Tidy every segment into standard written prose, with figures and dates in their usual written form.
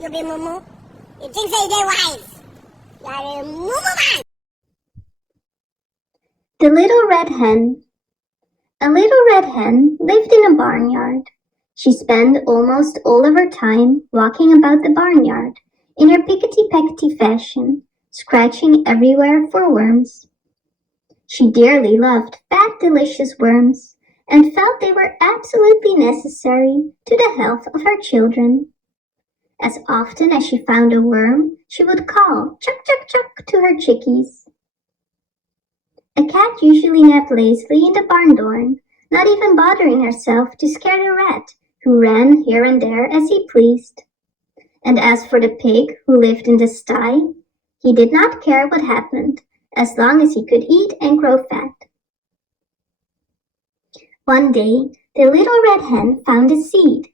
You be moo. You think say they wise. You're a moo man. The Little Red Hen. A little red hen lived in a barnyard. She spent almost all of her time walking about the barnyard in her pickety-peckety fashion, scratching everywhere for worms. She dearly loved fat, delicious worms and felt they were absolutely necessary to the health of her children. As often as she found a worm, she would call "chuck, chuck, chuck" to her chickies. A cat usually napped lazily in the barn door, not even bothering herself to scare the rat, who ran here and there as he pleased. And as for the pig who lived in the sty, he did not care what happened, as long as he could eat and grow fat. One day, the little red hen found a seed.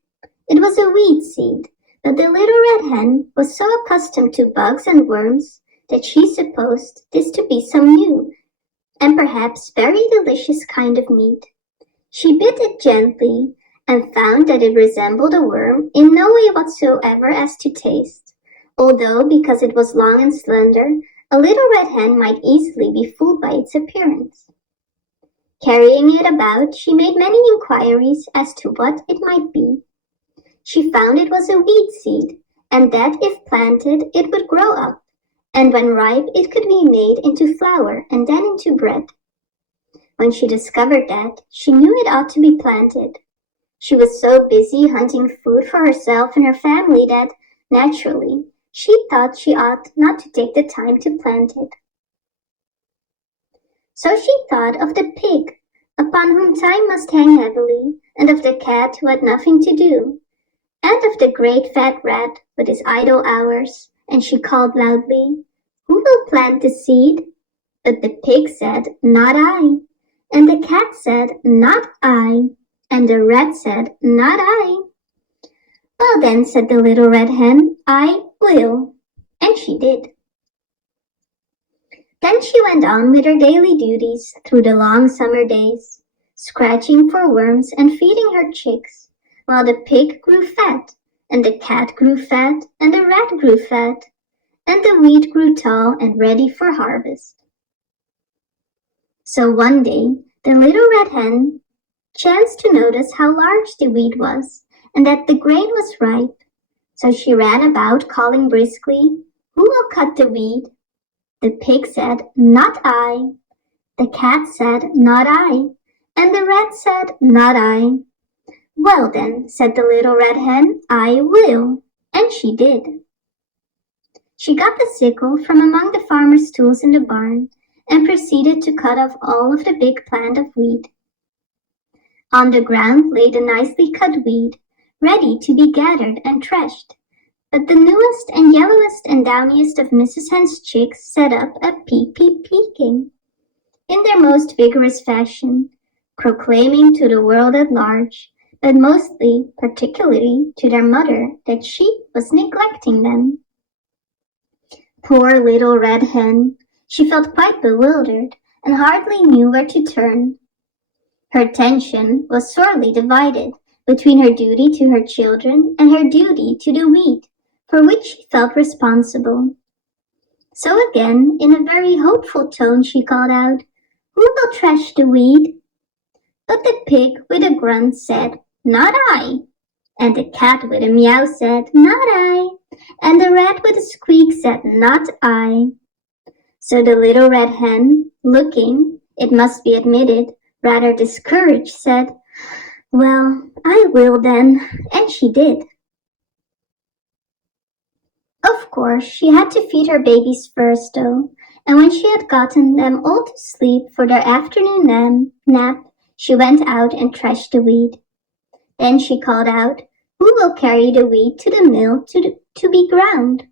It was a wheat seed, but the little red hen was so accustomed to bugs and worms that she supposed this to be some new and perhaps very delicious kind of meat. She bit it gently and found that it resembled a worm in no way whatsoever as to taste, although because it was long and slender, a little red hen might easily be fooled by its appearance. Carrying it about, she made many inquiries as to what it might be. She found it was a wheat seed, and that if planted, it would grow up, and when ripe it could be made into flour and then into bread. When she discovered that, she knew it ought to be planted. She was so busy hunting food for herself and her family that, naturally, she thought she ought not to take the time to plant it. So she thought of the pig, upon whom time must hang heavily, and of the cat who had nothing to do, and of the great fat rat with his idle hours, and she called loudly, "Who will plant the seed?" But the pig said, "Not I." And the cat said, "Not I." And the rat said, "Not I." "Well then," said the little red hen, "I will." And she did. Then she went on with her daily duties through the long summer days, scratching for worms and feeding her chicks, while the pig grew fat, and the cat grew fat, and the rat grew fat, and the wheat grew tall and ready for harvest. So one day, the little red hen chanced to notice how large the wheat was, and that the grain was ripe. So she ran about calling briskly, "Who will cut the wheat?" The pig said, "Not I." The cat said, "Not I." And the rat said, "Not I." "Well then," said the little red hen, "I will." And she did. She got the sickle from among the farmer's tools in the barn and proceeded to cut off all of the big plant of wheat. On the ground lay the nicely cut wheat, ready to be gathered and threshed. But the newest and yellowest and downiest of Mrs. Hen's chicks set up a peeking in their most vigorous fashion, proclaiming to the world at large, but mostly, particularly to their mother, that she was neglecting them. Poor little red hen! She felt quite bewildered and hardly knew where to turn. Her attention was sorely divided between her duty to her children and her duty to the wheat, for which she felt responsible. So again, in a very hopeful tone, she called out, "Who will thresh the wheat?" But the pig with a grunt said, "Not I." And the cat with a meow said, "Not I." And the rat with a squeak said, "Not I." So the little red hen, looking, it must be admitted, rather discouraged, said, "Well, I will then." And she did. Of course, she had to feed her babies first, though, and when she had gotten them all to sleep for their afternoon nap, she went out and threshed the wheat. Then she called out, "Who will carry the wheat to the mill to be ground?"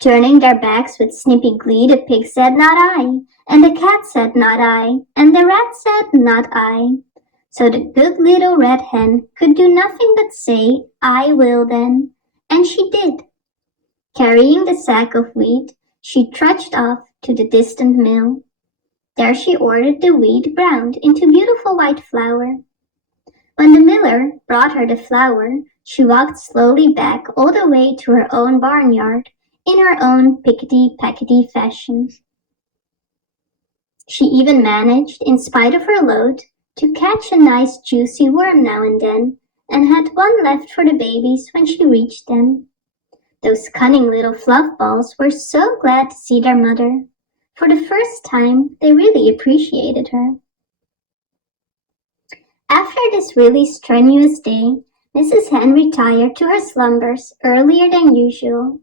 Turning their backs with snippy glee, the pig said, "Not I," and the cat said, "Not I," and the rat said, "Not I." So the good little red hen could do nothing but say, "I will then," and she did. Carrying the sack of wheat, she trudged off to the distant mill. There she ordered the wheat ground into beautiful white flour. When the miller brought her the flour, She walked slowly back all the way to her own barnyard in her own pickety-packety fashion. She even managed, in spite of her load, to catch a nice juicy worm now and then, and had one left for the babies when she reached them. Those cunning little fluff balls were so glad to see their mother. For the first time, they really appreciated her. After this really strenuous day, Mrs. Hen retired to her slumbers earlier than usual.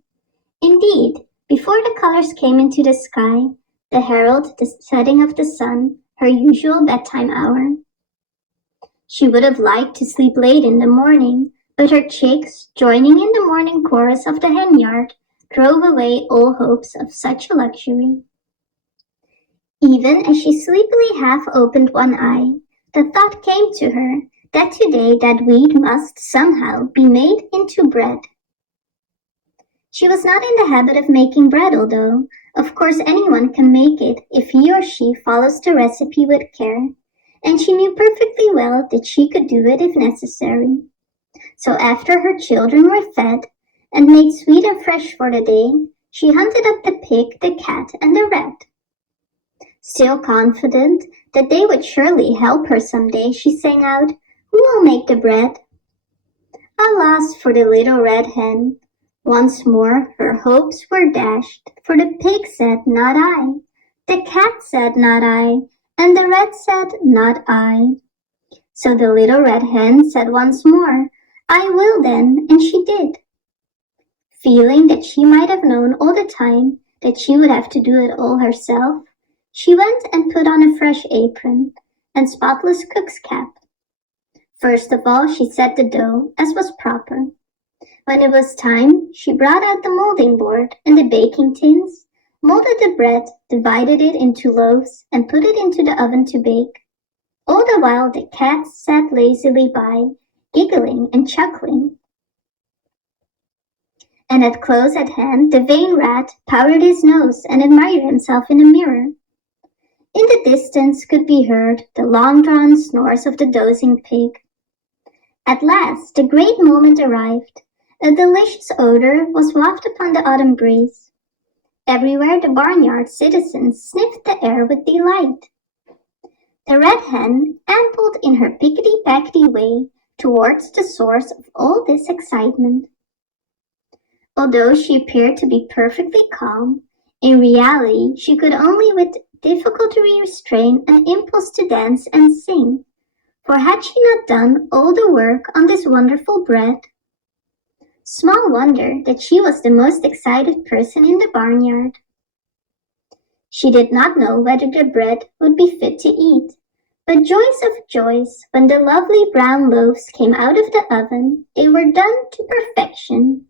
Indeed, before the colors came into the sky, to herald the setting of the sun, her usual bedtime hour. She would have liked to sleep late in the morning, but her chicks, joining in the morning chorus of the hen yard, drove away all hopes of such a luxury. Even as she sleepily half opened one eye, the thought came to her that today that wheat must somehow be made into bread. She was not in the habit of making bread, although, of course, anyone can make it if he or she follows the recipe with care, and she knew perfectly well that she could do it if necessary. So after her children were fed and made sweet and fresh for the day, she hunted up the pig, the cat, and the rat. Still confident that they would surely help her some day, she sang out, "Who will make the bread?" Alas for the little red hen! Once more her hopes were dashed, for the pig said, "Not I." The cat said, "Not I." And the rat said, "Not I." So the little red hen said once more, "I will then," and she did. Feeling that she might have known all the time that she would have to do it all herself, she went and put on a fresh apron and spotless cook's cap. First of all, she set the dough, as was proper. When it was time, she brought out the molding board and the baking tins, molded the bread, divided it into loaves, and put it into the oven to bake. All the while the cat sat lazily by, giggling and chuckling. And at close at hand, the vain rat powdered his nose and admired himself in a mirror. In the distance could be heard the long-drawn snores of the dozing pig. At last the great moment arrived. A delicious odor was wafted upon the autumn breeze. Everywhere the barnyard citizens sniffed the air with delight. The red hen ambled in her pickety-packety way towards the source of all this excitement. Although she appeared to be perfectly calm, in reality she could only with difficulty restrain an impulse to dance and sing, for had she not done all the work on this wonderful bread? Small wonder that she was the most excited person in the barnyard. She did not know whether the bread would be fit to eat, but joys of joys, when the lovely brown loaves came out of the oven, they were done to perfection.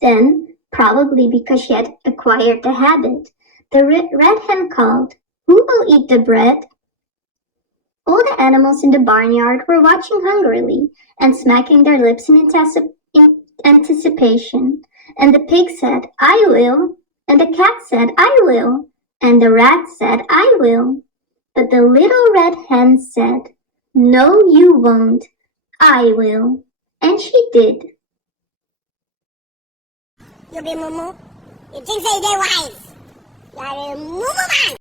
Then, probably because she had acquired the habit, the red hen called, "Who will eat the bread?" All the animals in the barnyard were watching hungrily and smacking their lips in anticipation, and the pig said, "I will," and the cat said, "I will," and the rat said, "I will." But the little red hen said, "No, you won't. I will." And she did. You be moo. You think say they wise. You are a moo man.